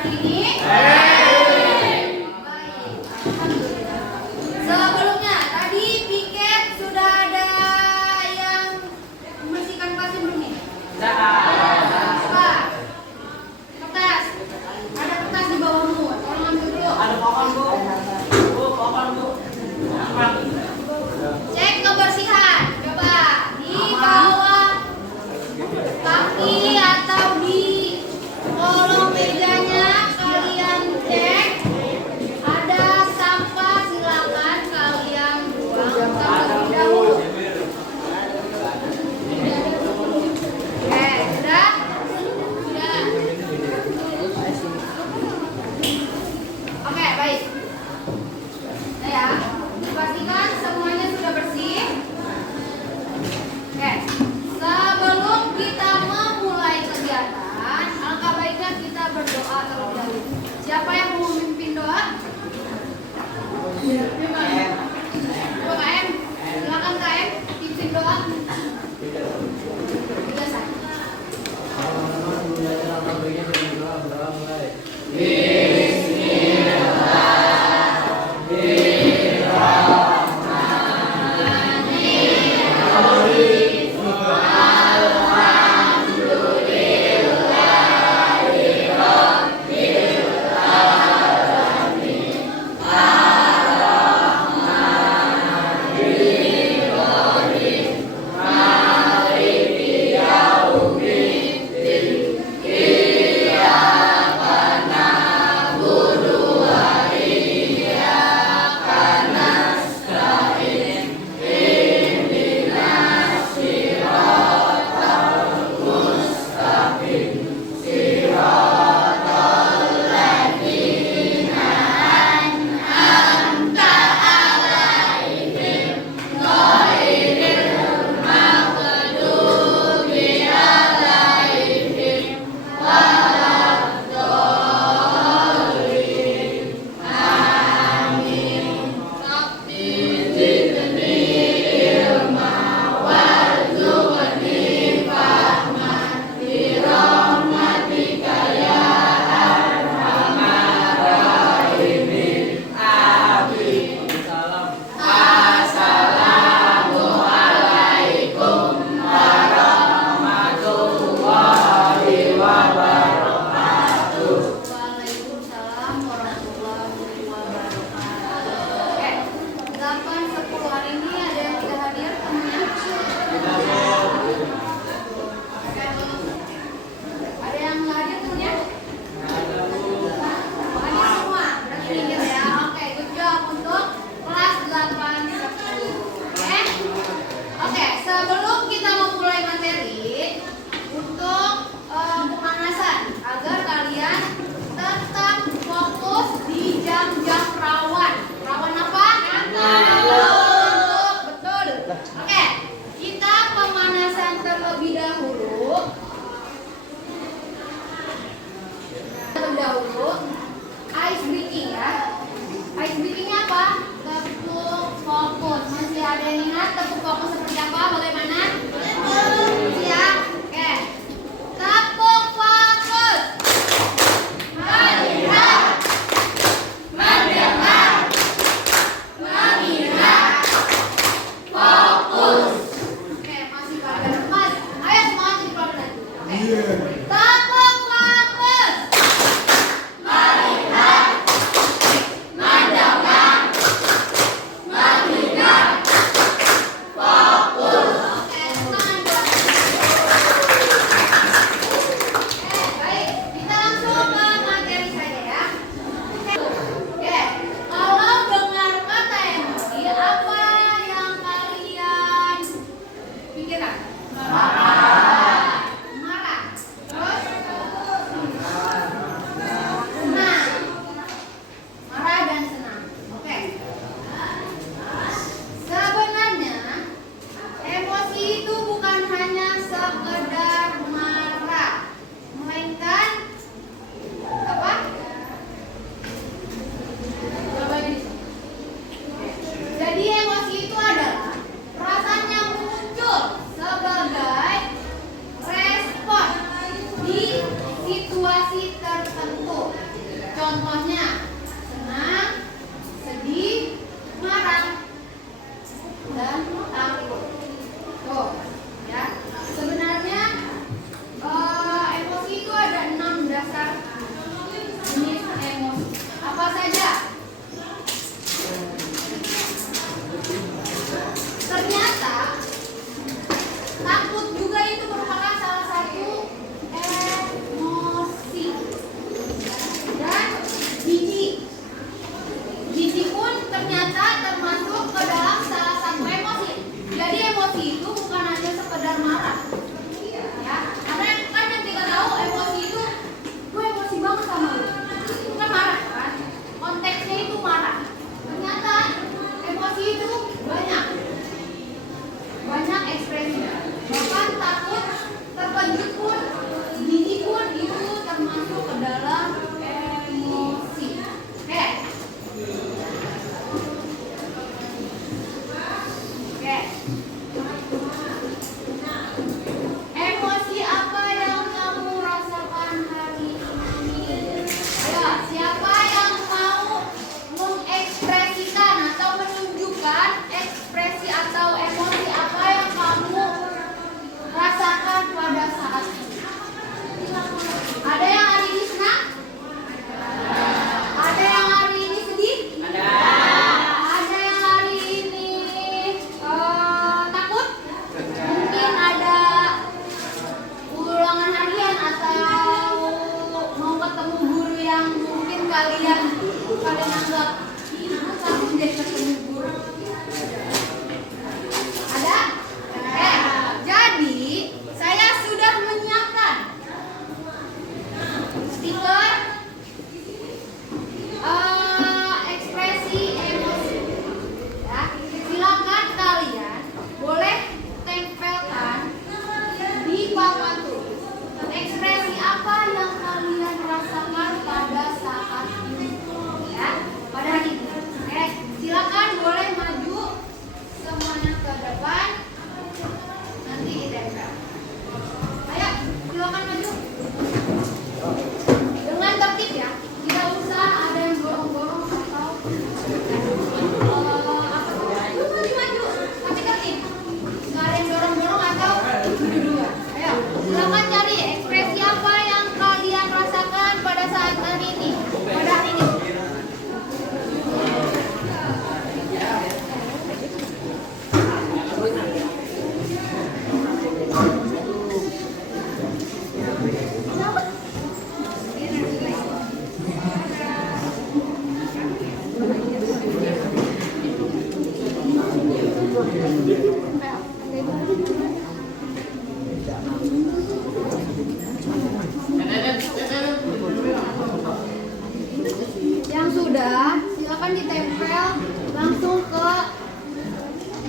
hari ini? Baik, alhamdulillah. Sebelumnya tadi piket sudah ada yang membersihkan kelas belum nih? Coba. Kertas. Ada kertas di bawahmu. Tolong ambil dulu. Ada pohon, Bu. Bu, pohon, Bu. Cek kebersihan. Coba di bawah kaki atau di kolong mejanya kalian cek. Ada sampah, silakan kalian buang terlebih dahulu. Oke, sudah? Sudah. Oke, baik. Nah ya, pastikan semuanya sudah bersih. Oke, sebelum kita memulai kegiatan, alangkah baiknya kita berdoa terlebih dahulu. Siapa yang mau memimpin doa? Coba KM, silakan KM, pimpin doa. Tiga saja. Waalaikumsalam warahmatullahi wabarakatuh. Oke, 8, 10 hari ini ada yang tidak hadir temennya? Ada yang nggak hadir temennya? Hadir semua, berarti ingat ya. Oke, good job untuk kelas 8, 10. Oke, sebelum kita memulai materi untuk pemanasan agar kalian tetap fokus di jam-jam rawan. Rawan apa? Ngantuk. Betul. Oke, kita pemanasan terlebih dahulu. Ice breaking ya. Ice breakingnya apa? Tepuk fokus. Masih ada yang ingat tepuk fokus seperti apa? Bagaimana? Siap? Oke. Tepuk fokus. Melihat, mendengar, mengingat, fokus. Oke, masih pada lemas. Ayo semangat di keluarga. Oke. Tepuk fokus. Melihat, mendengar, mengingat, fokus. Oke, tangan buat. Baik, kita langsung ke materi saja ya. Oke, kalau dengar kata emosi, apa yang kalian pikirkan? Marah. Marah. Terus? contohnya senang, sedih, marah, dan takut. Tuh, ya. Sebenarnya emosi itu ada 6 dasar jenis emosi. Apa saja? Ternyata takut juga itu merupakan salah satu emosi. Dan jijik pun ternyata termasuk ke dalam salah satu emosi. Jadi emosi itu bukan hanya sekedar marah, ya. Karena kan yang kita tahu emosi itu, gue emosi banget sama lu, itu kan marah kan? Konteksnya itu marah. Ternyata emosi itu banyak ekspresinya. Bahkan takut, terkejut pun, jijik pun itu termasuk ke dalam emosi. Oke. Emosi apa yang kamu rasakan hari ini? Ayo, siapa yang mau mengekspresikan atau menunjukkan ekspresi atau emosi apa yang kamu rasakan pada saat ini? Ada yang hari ini senang? Ada yang hari ini sedih? Ada yang hari ini takut? Mungkin ada ulangan harian atau mau ketemu guru yang mungkin kalian anggap takut deh ketemu guru. Ada? Jadi saya sudah menyiapkan stiker ekspresi emosi. Ya, silakan kalian boleh tempelkan di papan tulis. Ekspresi apa yang kalian rasakan pada saat ini? Ya, pada hari ini. Oke, silakan boleh maju semuanya ke depan. Nanti ditempel. Ayo, silakan maju. Dengan tertib ya. Tidak usah ada yang dorong-dorong atau maju. Tapi tertib. Nggak ada yang dorong-dorong atau dua-dua. Ayo, silakan cari ekspresi apa yang kalian rasakan pada saat hari ini. Pada hari ini. Yang sudah, silakan ditempel langsung ke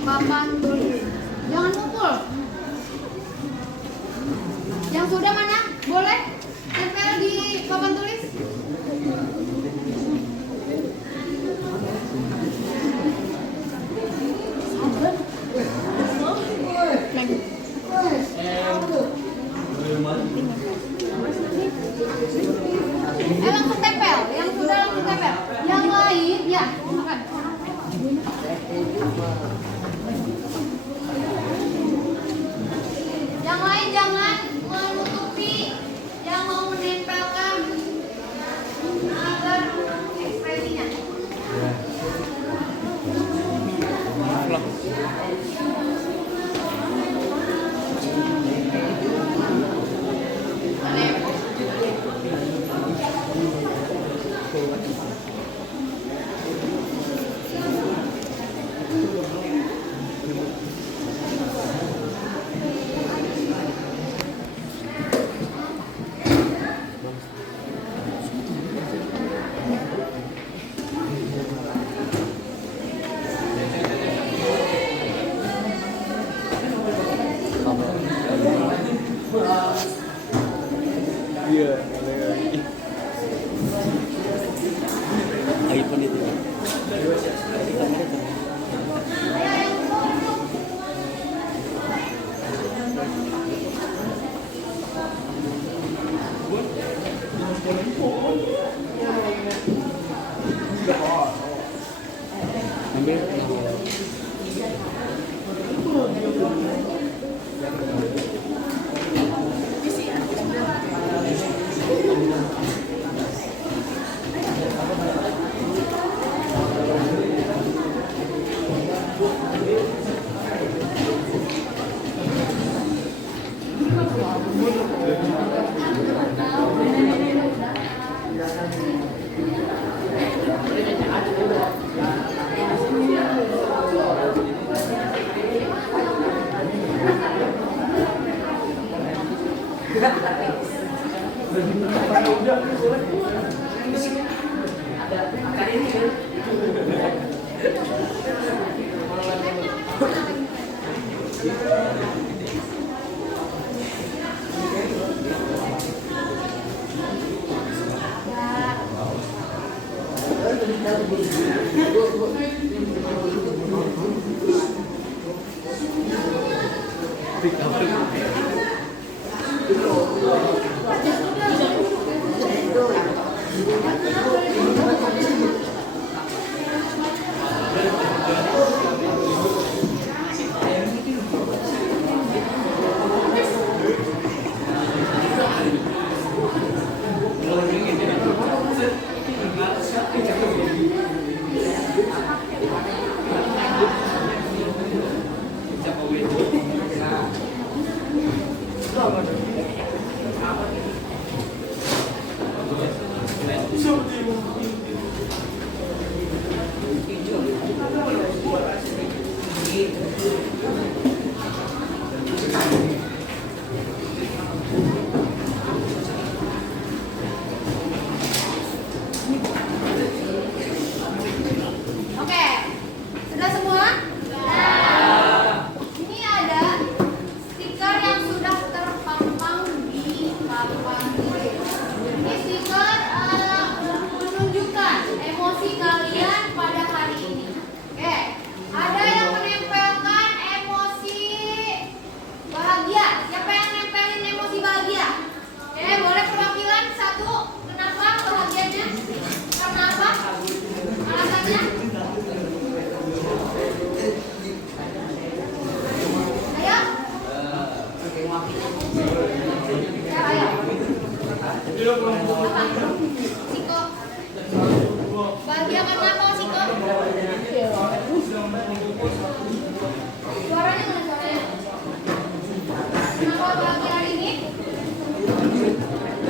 papan tulis. Jangan pukul. Yang sudah mana? Boleh tempel di papan tulis. Langsung tempel. Yang sudah langsung tempel. Yang lain, ya, makan. Yang lain jangan menutupi yang mau menempelkan stiker ekspresinya. Iya, iPhone itu. Ada akar ini kan. Oke, sudah semua? Ini ada stiker yang sudah terpampang di papan ini. Ini stiker menunjukkan emosi kalian pada hari ini. Oke, ada yang menempelkan emosi bahagia. Siapa yang nempelin emosi bahagia? Oke, boleh perwakilan satu. Kenapa bahagianya? Karena apa? Alasannya? Ayo. Ya, ayo. Apa? Siko. Bahagia karena apa, Siko? Suaranya mana suaranya? Kenapa bahagia hari ini?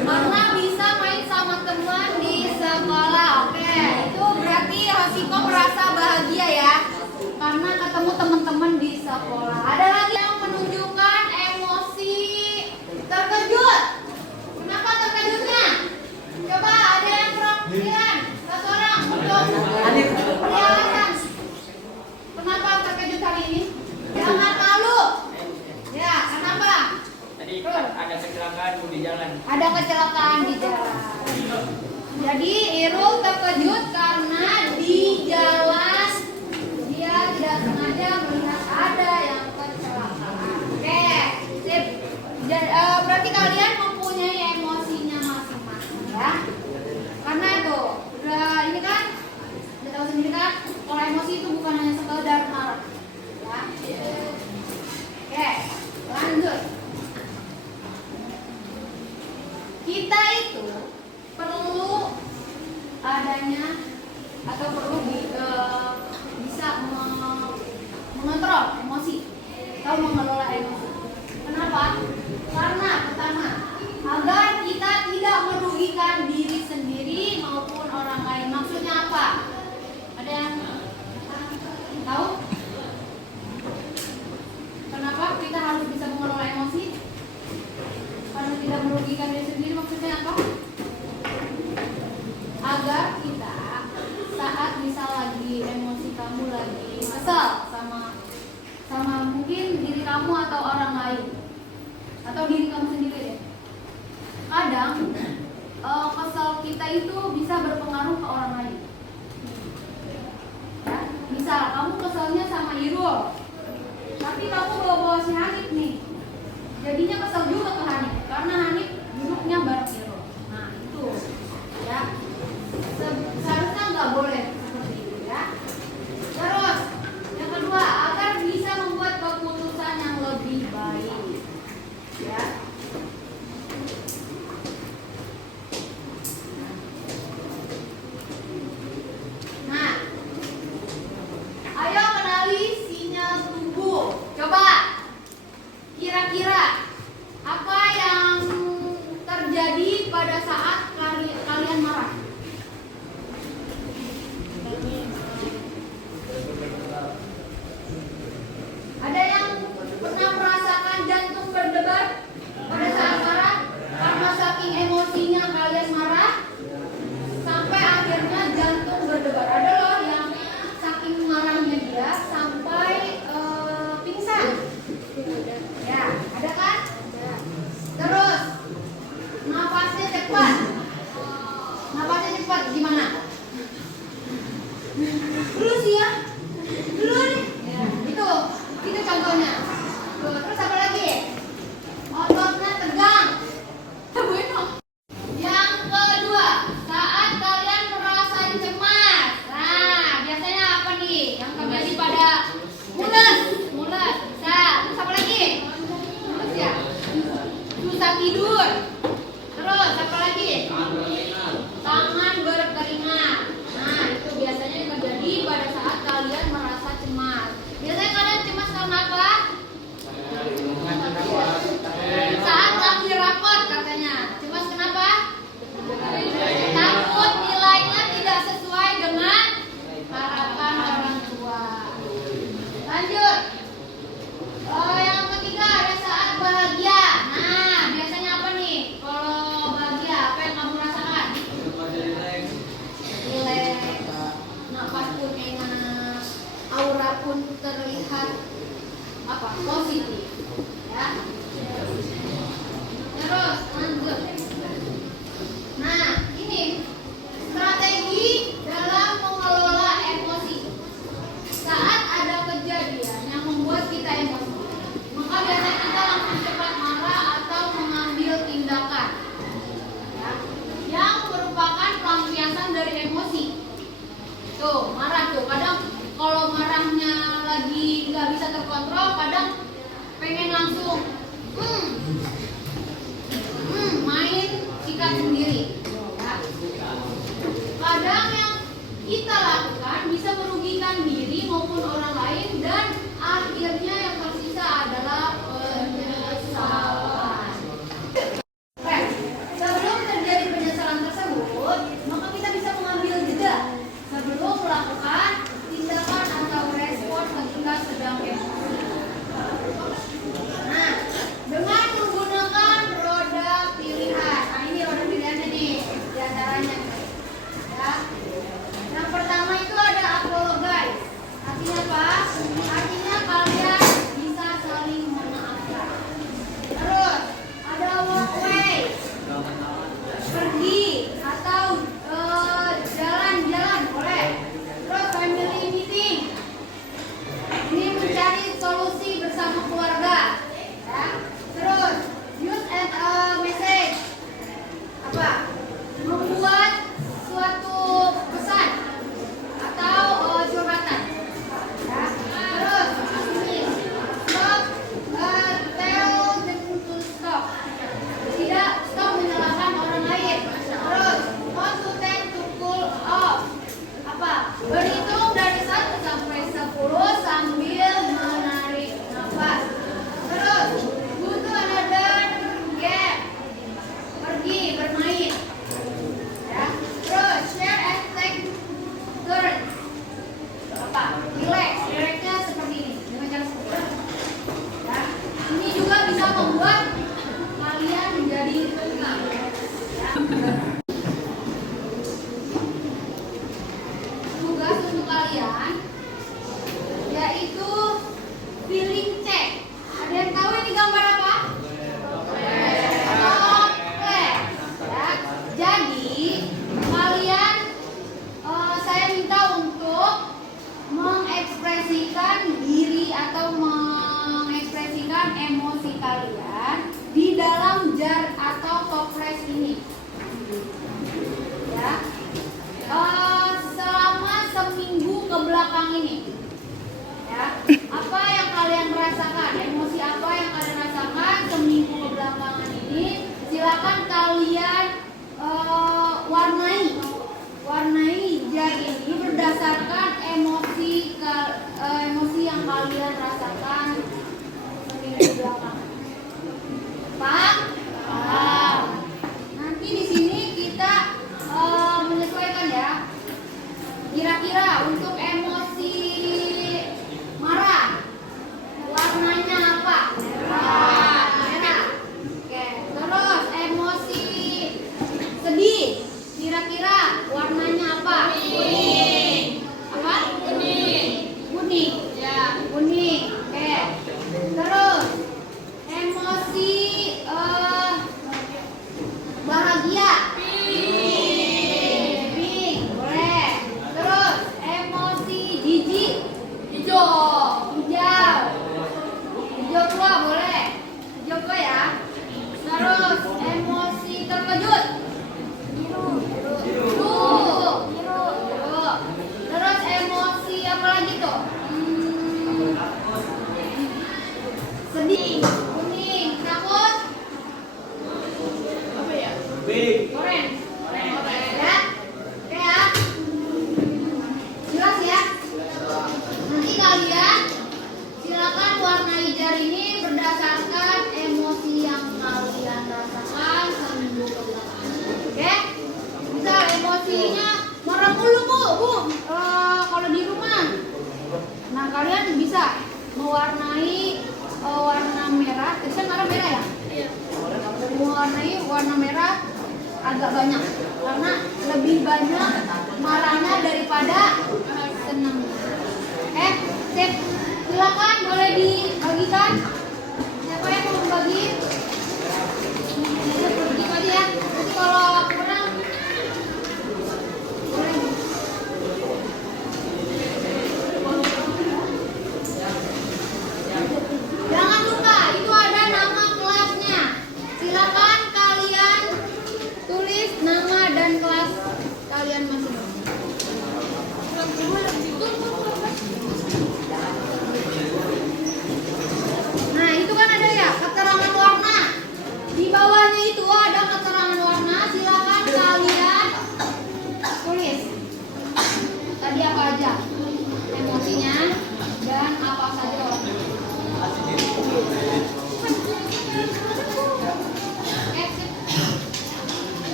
Karena bisa main sama teman di sekolah. Oke, itu berarti Siko merasa bahagia ya. Karena ketemu teman-teman di sekolah. Ada lagi yang menunjukkan emosi terkejut. Kenapa terkejutnya? Coba ada yang perwakilan satu orang untuk beri alasan. Kenapa terkejut hari ini? Jangan malu. Ya, kenapa? Tadi ada kecelakaan di jalan. Ada kecelakaan di jalan. Jadi Irul terkejut karena di jalan dia tidak sengaja melihat ada yang kecelakaan. Oke, sip. Berarti kalian mempunyai emosinya masing-masing ya. Karena tuh udah ini kan, udah tahu sendiri kan, kalau emosi itu bukan hanya sekedar marah. Ya. Oke, lanjut. Kita itu perlu adanya atau perlu bisa mengontrol emosi atau mengelola emosi. Kenapa? Karena pertama, agar kita tidak merugikan diri sendiri maupun orang lain. Maksudnya apa? Ada yang tahu? Kenapa kita harus bisa mengelola emosi? Karena tidak merugikan diri sendiri, maksudnya apa? Agar kita saat misal lagi emosi, kamu lagi kesal sama mungkin diri kamu atau orang lain atau diri kamu sendiri deh. Kadang kesal kita itu bisa berpengaruh ke orang lain. Ya, misal kamu kesalnya sama Irul, tapi kamu bawa si Hanif nih. Jadinya kesel juga ke Hanif karena Hanif duduknya bareng Irul. Nah itu ya, seharusnya nggak boleh seperti itu ya. Terus yang kedua, agar bisa membuat keputusan yang lebih baik ya. Nah, ayo kenali sinyal tubuh. Coba kira-kira apa yang terjadi pada saat kalian marah? Ada yang pernah merasakan jantung berdebar pada saat marah karena saking emosi cepat. Napasnya cepat. Gimana? Dulu sih ya. Dulu nih. Itu contohnya. Terus apa lagi? Ototnya tegang. Yang kedua, saat kalian merasa cemas. Nah, biasanya apa nih? Yang terjadi pada mules. Bisa. Terus apa lagi? Mules ya. Susah tidur. Terus apa lagi? Tangan berkeringat. Nah, itu biasanya terjadi pada saat kalian merasa cemas. Biasanya kalian cemas karena apa? Saat lagi rapot katanya. Cemas kenapa? Takut nilainya tidak sesuai dengan harapan orang tua. Lanjut. Yang ketiga ada saat bahagia. Nah, biasanya apa nih? Kalau bahagia, apa yang kamu rasakan? Rileks. Napas pun enak. Aura pun terlihat positif. Ya. Terus lanjut. Nah, ini strategi dalam mengelola emosi. Saat ada kejadian yang membuat kita emosi, maka biasanya kita langsung cepat marah atau mengambil tindakan, ya, yang merupakan pelampiasan dari emosi. Tuh, marah tuh. Kadang kalau marahnya lagi nggak bisa terkontrol, kadang pengen langsung main sikat sendiri. Ya. Kadang yang kita lakukan bisa merugikan diri maupun orang lain dan akhirnya yang tersisa adalah penyesalan. Oke, sebelum terjadi penyesalan tersebut, maka kita bisa mengambil jeda sebelum melakukan tindakan atau respon ketika sedang emosi. Nah, dengan menggunakan roda pilihan. Nah, ini roda pilihannya nih, diantaranya. Ya. Yang pertama itu ada apologize. Artinya apa? Artinya kalian bisa saling memaafkan. Terus ada walk away, pergi atau jalan-jalan boleh. Terus family meeting, ini mencari solusi bersama keluarga. Ya. Terus use and message, apa? Membuat suatu pesan atau curhatan. Ya. Terus ini stop, tell them to stop. Tidak stop menyalahkan orang lain. Terus want to tend to cool off. Apa? Berhitung dari 1 sampai 10 sambil menarik nafas. Terus butuh another game. Pergi bermain. Ya. bisa mewarnai warna merah. Bisa warna merah ya? Iya. Mewarnai warna merah agak banyak karena lebih banyak marahnya daripada senang. Sip. Silakan boleh dibagikan. Siapa yang mau membagi? Seperti itu aja ya. Nanti kalau kurang boleh. Jangan lupa itu ada nama kelasnya. Silakan kalian tulis nama dan kelas kalian masing-masing. Nah, itu kan ada ya keterangan warna. Di bawahnya itu ada keterangan warna. Silakan kalian tulis. Tadi apa aja? Emosinya dan apa saja warna.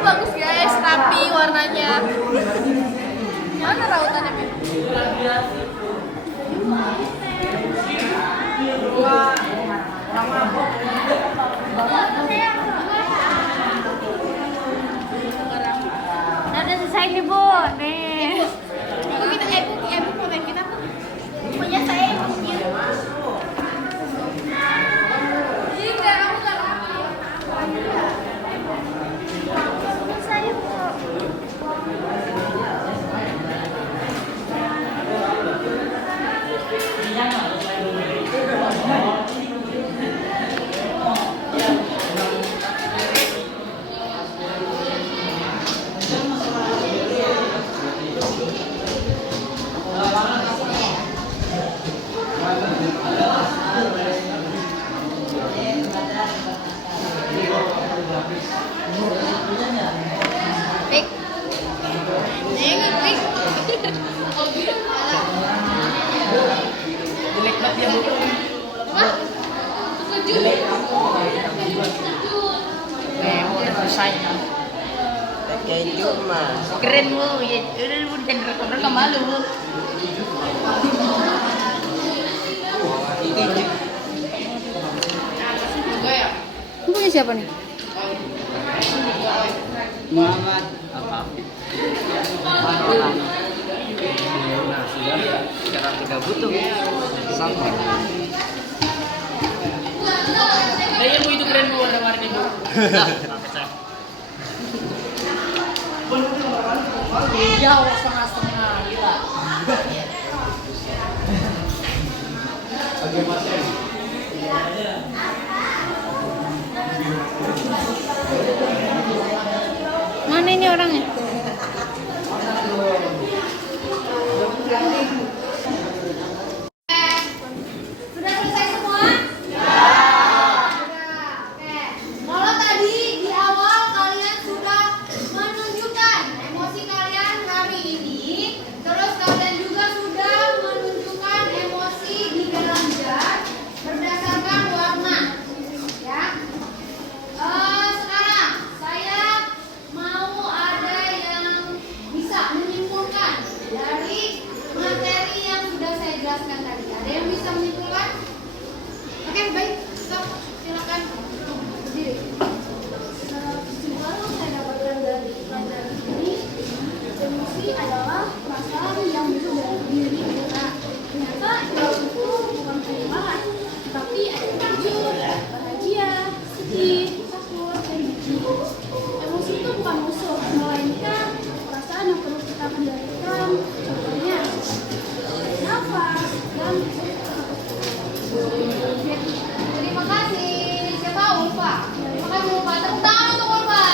Bagus guys, tapi warnanya mana rautannya Bim? Udah selesai nih Bu, nih. Ibu kita, ibu komen kita tuh punya saya ibunya. Ini nggak kamu nggak rapi. Saya Bu. Pik. Jelek banget ya, Bu. Apa? Setuju. Nih, udah selesai. Keju mah. Keren, Bu. Ya, udah Bu jangan rekam malu, Bu. Gue ya. Ini punya siapa nih? Muhammad apa? Nah, sudah. Sekarang kita butuh sampai. Kayaknya Bu itu keren Bu warna-warni Bu. Jauh setengah-setengah gila. Mana ini orangnya? Sudah selesai semua? Ya. Sudah. Oke. Kalau tadi di awal kalian sudah menunjukkan emosi kalian hari ini, terus kalian juga sudah menunjukkan emosi di dalam jar berdasarkan warna. Ya. Sekarang saya mau ada yang bisa menyimpulkan dari materi yang sudah saya jelaskan tadi. Ada yang bisa menyimpulkan? Oke, baik. Stop. Silakan berdiri. Kesimpulan yang saya dapatkan dari pelajaran ini, emosi adalah perasaan yang muncul dari diri kita. Ternyata emosi itu bukan hanya marah, tapi ada jujur, bahagia, sedih, takut, dan gitu. Emosi itu bukan musuh, melainkan perasaan yang perlu kita kendalikan. Contohnya, nafas dan Terima kasih. Siapa Ulfa? Terima kasih Ulfa. Tepuk tangan untuk Ulfa.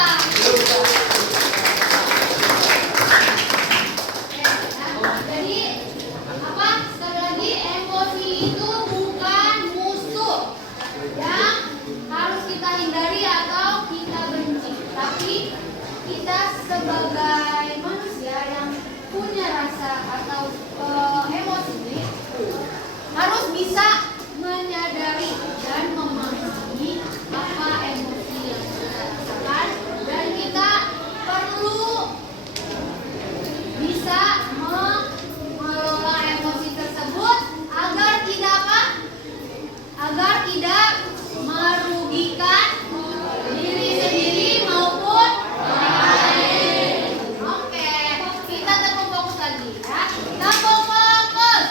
Jadi apa? Sekali lagi emosi itu bukan musuh yang harus kita hindari atau kita benci, tapi kita sebagai manusia yang punya rasa atau emosi harus bisa menyadari dan memahami ya. Kita fokus.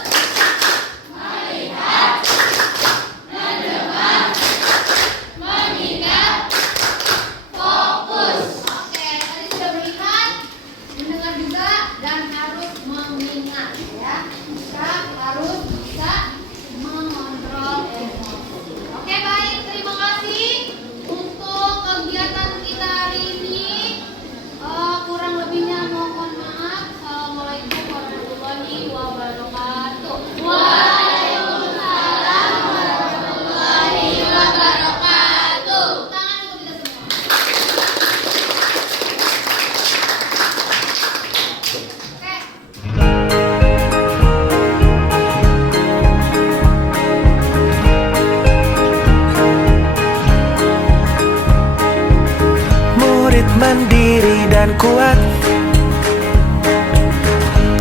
Melihat, mendengar, mengingat, fokus. Oke, tadi sudah melihat, mendengar juga, dan harus mengingat ya. Kita harus bisa mengontrol emosi. Oke, baik, terima kasih untuk kegiatan kita hari ini. Kurang lebihnya mohon maaf. Assalamualaikum warahmatullahi wabarakatuh. Waalaikumsalam warahmatullahi wabarakatuh. Tangan untuk kita semua. Oke. Murid mandiri dan kuat,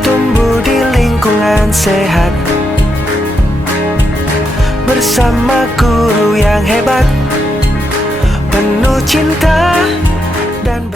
tumbuh di lingkungan sehat, bersama guru yang hebat, penuh cinta dan